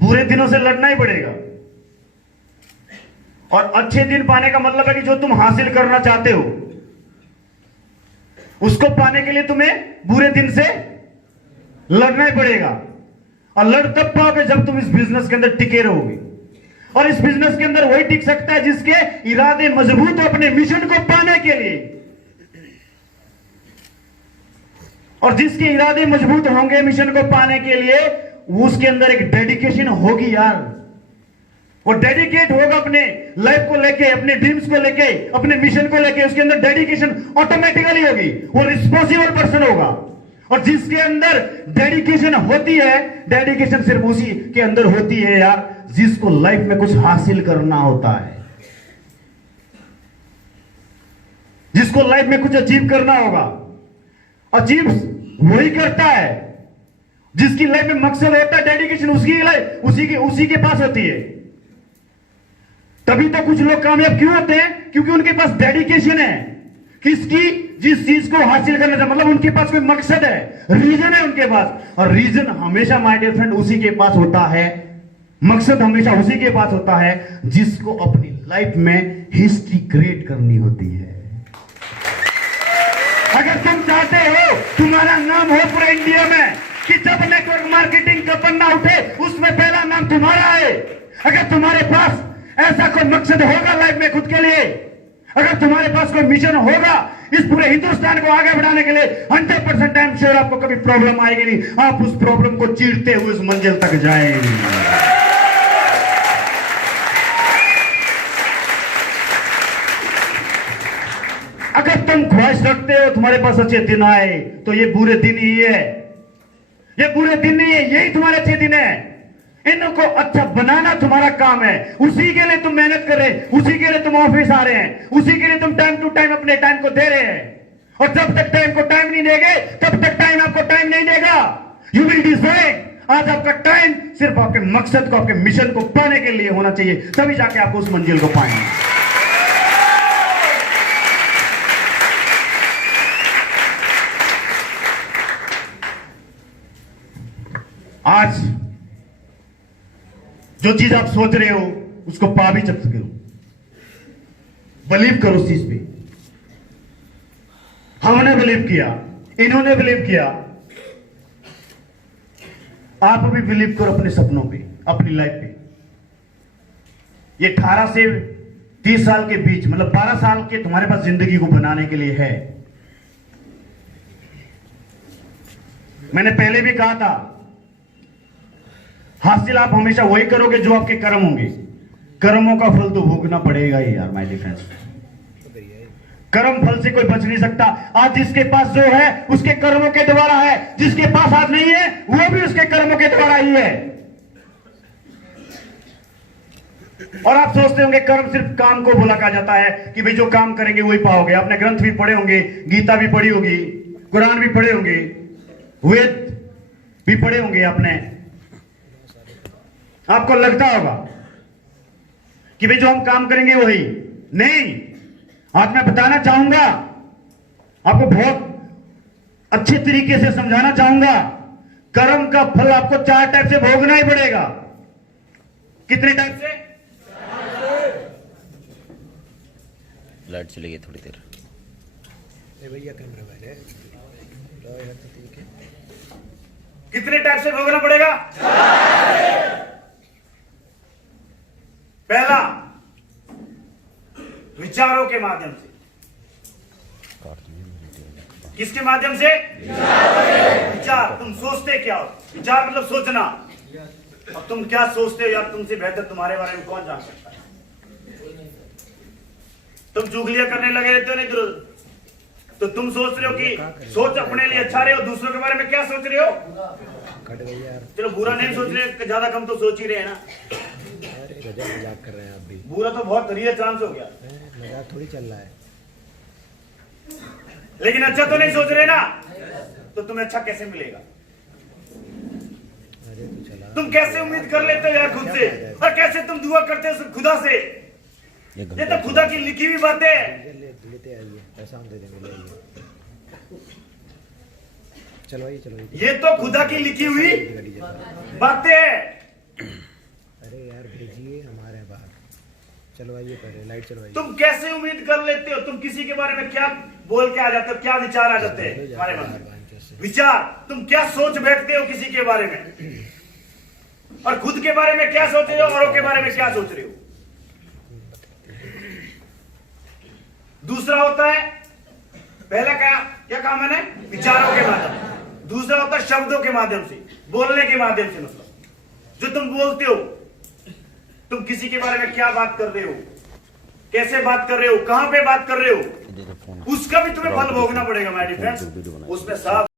बुरे दिनों से लड़ना ही पड़ेगा। और अच्छे दिन पाने का मतलब है कि जो तुम हासिल करना चाहते हो उसको पाने के लिए तुम्हें बुरे दिन से लड़ना ही पड़ेगा। और लड़ तब पाओगे जब तुम इस बिजनेस के अंदर टिके रहोगे। और इस बिजनेस के अंदर वही टिक सकता है जिसके इरादे मजबूत हो अपने मिशन को पाने के लिए। और जिसके इरादे मजबूत होंगे मिशन को पाने के लिए, उसके अंदर एक डेडिकेशन होगी यार। वो डेडिकेट होगा अपने लाइफ को लेके, अपने ड्रीम्स को लेके, अपने मिशन को लेके। उसके अंदर डेडिकेशन ऑटोमेटिकली होगी। वो रिस्पॉन्सिबल पर्सन होगा। और जिसके अंदर डेडिकेशन होती है, डेडिकेशन सिर्फ उसी के अंदर होती है यार जिसको लाइफ में कुछ हासिल करना होता है, जिसको लाइफ में कुछ अचीव करना होगा। अचीव वही करता है जिसकी लाइफ में मकसद होता है। डेडिकेशन उसकी लाइफ उसी के पास होती है। तभी तो कुछ लोग कामयाब क्यों होते हैं? क्योंकि उनके पास डेडिकेशन है। किसकी? जिस चीज को हासिल करना था, मतलब उनके पास कोई मकसद है, रीजन है उनके पास। और रीजन हमेशा माय डियर फ्रेंड उसी के पास होता है, मकसद हमेशा उसी के पास होता है जिसको अपनी लाइफ में हिस्ट्री क्रिएट करनी होती है। अगर तुम चाहते हो तुम्हारा नाम हो पूरे इंडिया में कि जब नेटवर्क मार्केटिंग का पन्ना उठे उसमें पहला नाम तुम्हारा है, अगर तुम्हारे पास ऐसा कोई मकसद होगा लाइफ में खुद के लिए, अगर तुम्हारे पास कोई मिशन होगा इस पूरे हिंदुस्तान को आगे बढ़ाने के लिए, 100% टाइम श्योर आपको कभी प्रॉब्लम आएगी नहीं। आप उस प्रॉब्लम को चीरते हुए उस मंजिल तक जाएंगे। अगर तुम ख्वाहिश रखते हो तुम्हारे पास अच्छे दिन आए, तो ये बुरे दिन ही है, ये बुरे दिन नहीं है, यही तुम्हारे अच्छे दिन है। इनको अच्छा बनाना तुम्हारा काम है। उसी के लिए तुम मेहनत कर रहे हैं, उसी के लिए तुम ऑफिस आ रहे हैं, उसी के लिए तुम टाइम टू टाइम अपने टाइम को दे रहे हैं। और जब तक टाइम को टाइम नहीं देंगे तब तक टाइम आपको टाइम नहीं देगा। You will decide. आज आपका टाइम सिर्फ आपके मकसद को, आपके मिशन को पाने के लिए होना चाहिए, तभी जाके आप उस मंजिल को पाएंगे। आज जो चीज आप सोच रहे हो उसको पा भी सकते हो। बिलीव करो उस चीज पे। हमने बिलीव किया, इन्होंने बिलीव किया, आप भी बिलीव करो अपने सपनों पे, अपनी लाइफ पे। ये 18 से 30 साल के बीच, मतलब 12 साल के तुम्हारे पास जिंदगी को बनाने के लिए है। मैंने पहले भी कहा था, हासिल आप हमेशा वही करोगे जो आपके कर्म होंगे। कर्मों का फल तो भोगना पड़ेगा ही यार माय डियर फ्रेंड्स। कर्म फल से कोई बच नहीं सकता। आज जिसके पास जो है उसके कर्मों के द्वारा है, जिसके पास आज नहीं है वो भी उसके कर्मों के द्वारा ही है। और आप सोचते होंगे कर्म सिर्फ काम को बोला कहा जाता है कि भाई जो काम करेंगे वही पाओगे। आपने ग्रंथ भी पढ़े होंगे, गीता भी पढ़ी होगी, कुरान भी पढ़े होंगे, वेद भी पढ़े होंगे आपने। आपको लगता होगा कि भाई जो हम काम करेंगे वही नहीं। आज मैं बताना चाहूंगा आपको, बहुत अच्छे तरीके से समझाना चाहूंगा, कर्म का फल आपको 4 टाइप से भोगना ही पड़ेगा। कितने टाइप से? लाइट चली गई थोड़ी देर। भैया कैमरा मैन है, कितने टाइप से भोगना पड़ेगा? पहला, विचारों के माध्यम से। किसके माध्यम से? विचार। तुम सोचते क्या हो? विचार मतलब सोचना। अब तुम क्या सोचते हो यार, तुमसे बेहतर तुम्हारे बारे में कौन जान सकता है। तुम चुगलियां करने लगे रहते हो नहीं तो तुम सोच रहे हो कि सोच अपने लिए अच्छा रहे हो, दूसरों के बारे में क्या सोच रहे हो? चलो बुरा नहीं सोच रहे, ज्यादा कम तो सोच ही रहे हैं ना। मजाक कर रहे हैं आप भी। बुरा तो बहुत रियल चांस हो गया, मजाक थोड़ी चल रहा है। लेकिन अच्छा तो नहीं सोच रहे ना, तो तुम्हें अच्छा कैसे मिलेगा? अरे तो चला, तुम कैसे उम्मीद कर लेते हो यार खुद से, और कैसे तुम दुआ करते हो खुदा से? ये तो खुदा की लिखी हुई बातें है। लेते आइए, पैसा हम दे देंगे, ले आइए। चलो आइए, चलो आइए। ये तो खुदा की लिखी हुई बातें है। चलवाइए पहले लाइट चलवाइए। तुम कैसे उम्मीद कर लेते हो? तुम किसी के बारे में क्या बोल के आ जाते हो? क्या विचार आ जाते हैं तुम्हारे मन में? विचार, तुम क्या सोच बैठते हो किसी के बारे में, और खुद के बारे में क्या सोच रहे हो, औरों के बारे में क्या सोच रहे हो? दूसरा होता है, पहला क्या कहा मैंने? विचारों के माध्यम। दूसरा होता है शब्दों के माध्यम से, बोलने के माध्यम से। मतलब जो तुम बोलते हो, तुम किसी के बारे में क्या बात कर रहे हो, कैसे बात कर रहे हो, कहां पे बात कर रहे हो, उसका भी तुम्हें फल भोगना पड़ेगा माय डियर फ्रेंड्स। उसमें साफ